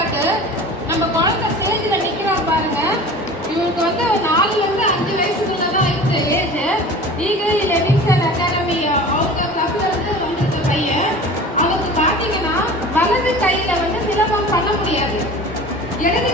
Track. நம்ம குழந்தை ஸ்டேஜில் நிற்கிறான் பாருங்க. இவருக்கு வந்து 4லேருந்து 5 வயசுக்குள்ள தான் இருக்கு ஏஜ். ஈகிள் லெவிங்ஸ்டன் அகாடமி அவங்க கிளப்ல இருந்து வந்திருக்க பையன். அவருக்கு பார்த்தீங்கன்னா வலது கையில வந்து சிலம்பம் பண்ண முடியாது, இடது